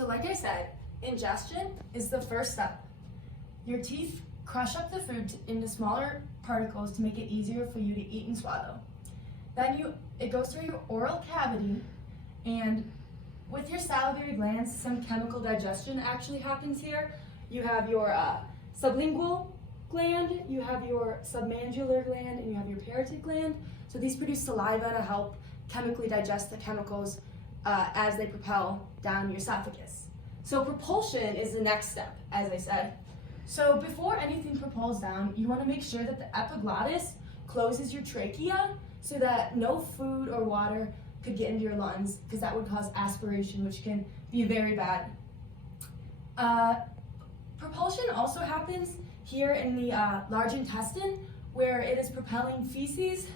So like I said, ingestion is the first step. Your teeth crush up the food into smaller particles to make it easier for you to eat and swallow. Then it goes through your oral cavity, and with your salivary glands, some chemical digestion actually happens here. You have your sublingual gland, you have your submandibular gland, and you have your parotid gland. So these produce saliva to help chemically digest the chemicals as they propel down your esophagus. So propulsion is the next step, as I said. So before anything propels down, you want to make sure that the epiglottis closes your trachea so that no food or water could get into your lungs, because that would cause aspiration, which can be very bad. Propulsion also happens here in the large intestine, where it is propelling feces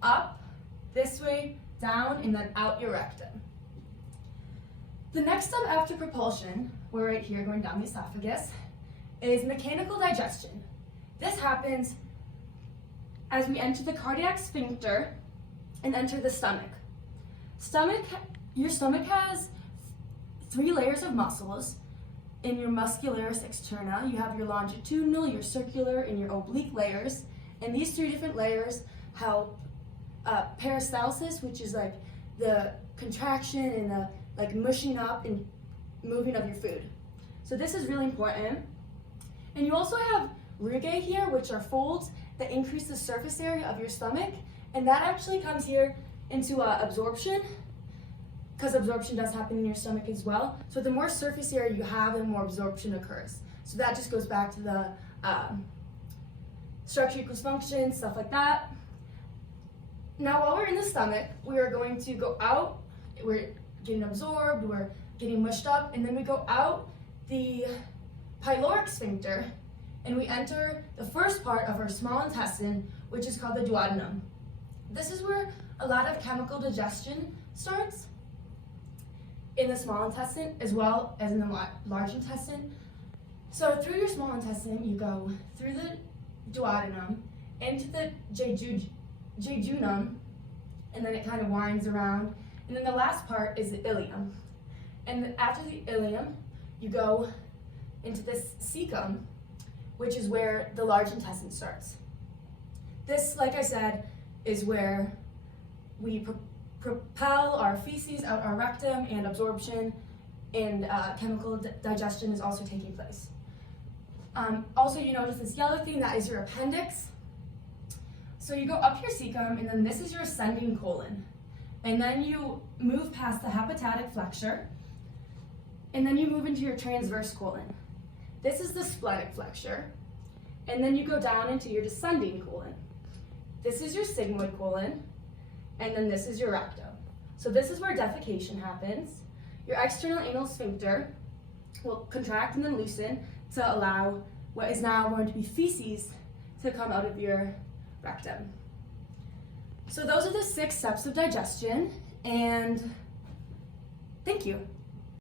up, this way, down, and then out your rectum. The next step after propulsion, we're right here going down the esophagus, is mechanical digestion. This happens as we enter the cardiac sphincter and enter the stomach. Your stomach has 3 layers of muscles. In your muscularis externa, you have your longitudinal, your circular, and your oblique layers. And these 3 different layers help peristalsis, which is like the contraction and the like mushing up and moving of your food. So this is really important. And you also have rugae here, which are folds that increase the surface area of your stomach. And that actually comes here into absorption, because absorption does happen in your stomach as well. So the more surface area you have, the more absorption occurs. So that just goes back to the structure equals function, stuff like that. Now while we're in the stomach, we are going to go out, we're getting absorbed, we're getting mushed up, and then we go out the pyloric sphincter, and we enter the first part of our small intestine, which is called the duodenum. This is where a lot of chemical digestion starts in the small intestine as well as in the large intestine. So through your small intestine, you go through the duodenum into the jejunum, and then it kind of winds around. And then the last part is the ileum. And after the ileum, you go into this cecum, which is where the large intestine starts. This, like I said, is where we propel our feces out our rectum, and absorption and chemical digestion is also taking place. Also, you notice this yellow thing, that is your appendix. So you go up your cecum, and then this is your ascending colon. And then you move past the hepatic flexure, and then you move into your transverse colon. This is the splenic flexure. And then you go down into your descending colon. This is your sigmoid colon, and then this is your rectum. So this is where defecation happens. Your external anal sphincter will contract and then loosen to allow what is now going to be feces to come out of your rectum. So those are the 6 steps of digestion, and thank you.